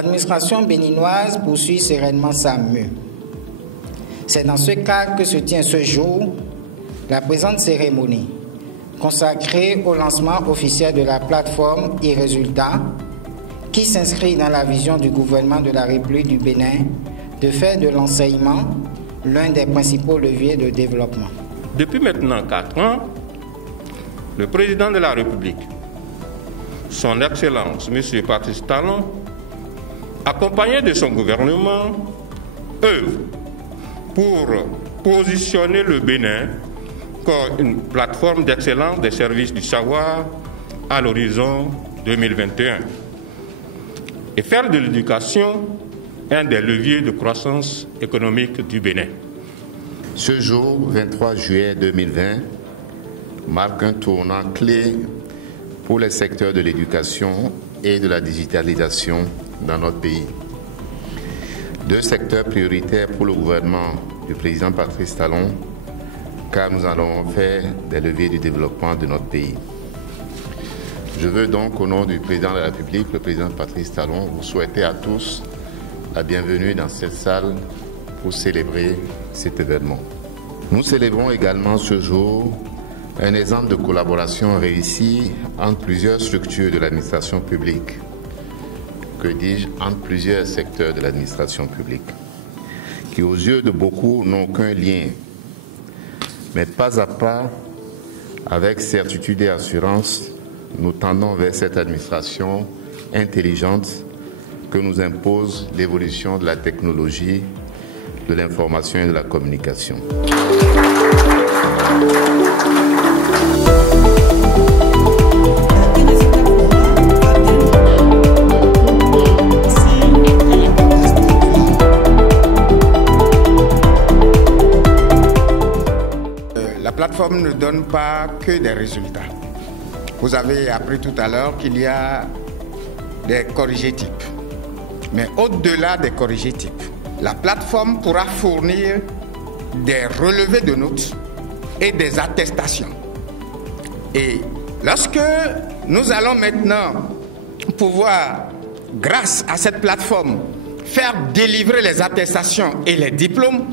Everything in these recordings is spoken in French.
l'administration béninoise poursuit sereinement sa mue. C'est dans ce cadre que se tient ce jour la présente cérémonie, consacrée au lancement officiel de la plateforme e-Résultats, qui s'inscrit dans la vision du gouvernement de la République du Bénin de faire de l'enseignement l'un des principaux leviers de développement. Depuis maintenant 4 ans, le président de la République, son Excellence, M. Patrice Talon, accompagné de son gouvernement, œuvre pour positionner le Bénin comme une plateforme d'excellence des services du savoir à l'horizon 2021 et faire de l'éducation un des leviers de croissance économique du Bénin. Ce jour, 23 juillet 2020, marque un tournant clé pour les secteurs de l'éducation et de la digitalisation dans notre pays. 2 secteurs prioritaires pour le gouvernement du président Patrice Talon, car nous allons faire des leviers du développement de notre pays. Je veux donc, au nom du président de la République, le président Patrice Talon, vous souhaiter à tous la bienvenue dans cette salle pour célébrer cet événement. Nous célébrons également ce jour un exemple de collaboration réussie entre plusieurs structures de l'administration publique, que dis-je, entre plusieurs secteurs de l'administration publique, qui aux yeux de beaucoup n'ont aucun lien, mais pas à pas, avec certitude et assurance, nous tendons vers cette administration intelligente que nous impose l'évolution de la technologie, de l'information et de la communication. La plateforme ne donne pas que des résultats. Vous avez appris tout à l'heure qu'il y a des corrigés types. Mais au-delà des corrigés types, la plateforme pourra fournir des relevés de notes et des attestations. Et lorsque nous allons maintenant pouvoir, grâce à cette plateforme, faire délivrer les attestations et les diplômes,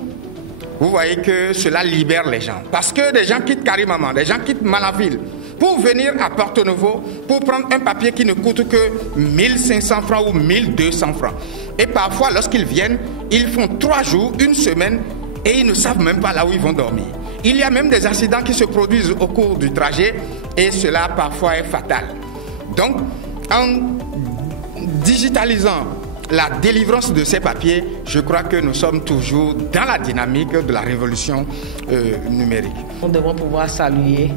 vous voyez que cela libère les gens. Parce que des gens quittent Karimama, des gens quittent Malaville pour venir à Porto Novo pour prendre un papier qui ne coûte que 1500 francs ou 1200 francs. Et parfois, lorsqu'ils viennent, ils font 3 jours, 1 semaine et ils ne savent même pas là où ils vont dormir. Il y a même des accidents qui se produisent au cours du trajet et cela parfois est fatal. Donc, en digitalisant la délivrance de ces papiers, je crois que nous sommes toujours dans la dynamique de la révolution numérique. Nous devons pouvoir saluer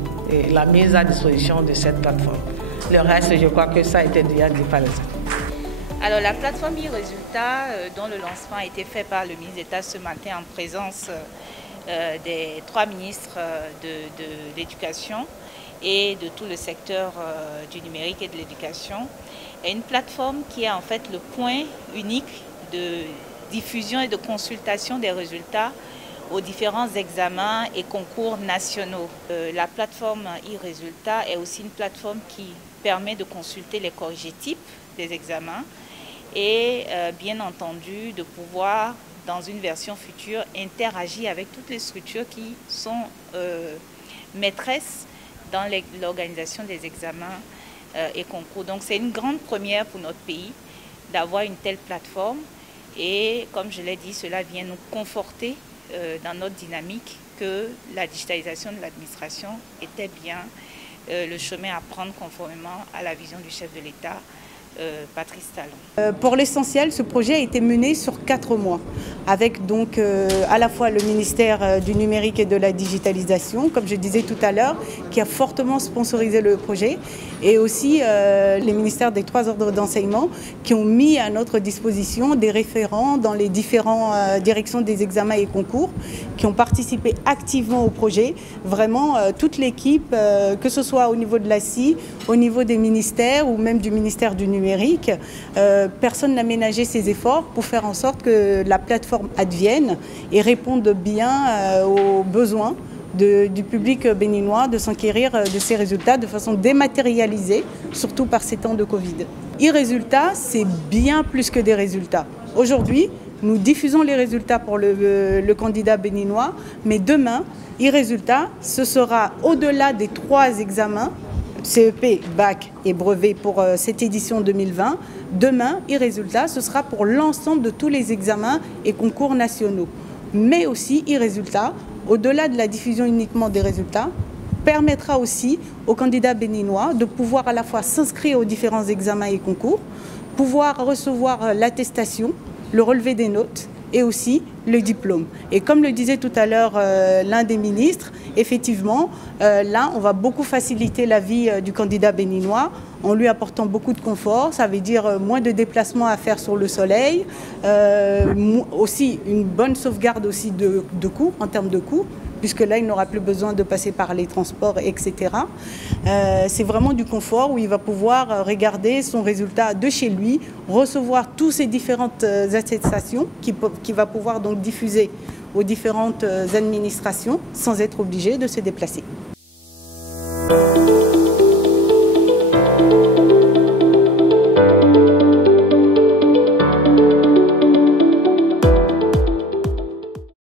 la mise à disposition de cette plateforme. Le reste, je crois que ça a été déjà dit par les autres. Alors la plateforme e-Résultats, dont le lancement a été fait par le ministre d'État ce matin en présence des 3 ministres de l'Éducation et de tout le secteur du numérique et de l'éducation, est une plateforme qui est en fait le point unique de diffusion et de consultation des résultats aux différents examens et concours nationaux. La plateforme e-Résultats est aussi une plateforme qui permet de consulter les corrigés types des examens et bien entendu de pouvoir, dans une version future, interagir avec toutes les structures qui sont maîtresses dans l'organisation des examens et concours. Donc c'est une grande première pour notre pays d'avoir une telle plateforme et comme je l'ai dit, cela vient nous conforter dans notre dynamique que la digitalisation de l'administration était bien le chemin à prendre conformément à la vision du chef de l'État, Patrice Talon. Pour l'essentiel, ce projet a été mené sur 4 mois, avec donc à la fois le ministère du numérique et de la digitalisation, comme je disais tout à l'heure, qui a fortement sponsorisé le projet, et aussi les ministères des 3 ordres d'enseignement qui ont mis à notre disposition des référents dans les différentes directions des examens et concours, qui ont participé activement au projet. Vraiment, toute l'équipe, que ce soit au niveau de l'ACI, au niveau des ministères ou même du ministère du numérique, personne n'a ménagé ses efforts pour faire en sorte que la plateforme advienne et réponde bien aux besoins du public béninois de s'enquérir de ces résultats de façon dématérialisée, surtout par ces temps de Covid. e-résultats, c'est bien plus que des résultats. Aujourd'hui, nous diffusons les résultats pour le candidat béninois, mais demain, e-résultats, ce sera au-delà des 3 examens, CEP, bac et brevet pour cette édition 2020. Demain, e-résultats, ce sera pour l'ensemble de tous les examens et concours nationaux. Mais aussi, e-résultats, au-delà de la diffusion uniquement des résultats, permettra aussi aux candidats béninois de pouvoir à la fois s'inscrire aux différents examens et concours, pouvoir recevoir l'attestation, le relevé des notes et aussi le diplôme. Et comme le disait tout à l'heure l'un des ministres, effectivement, là, on va beaucoup faciliter la vie du candidat béninois en lui apportant beaucoup de confort. Ça veut dire moins de déplacements à faire sur le soleil, aussi une bonne sauvegarde aussi de coûts, en termes de coûts, puisque là, il n'aura plus besoin de passer par les transports, etc. C'est vraiment du confort où il va pouvoir regarder son résultat de chez lui, recevoir toutes ces différentes attestations qu'il va pouvoir donc diffuser aux différentes administrations sans être obligé de se déplacer.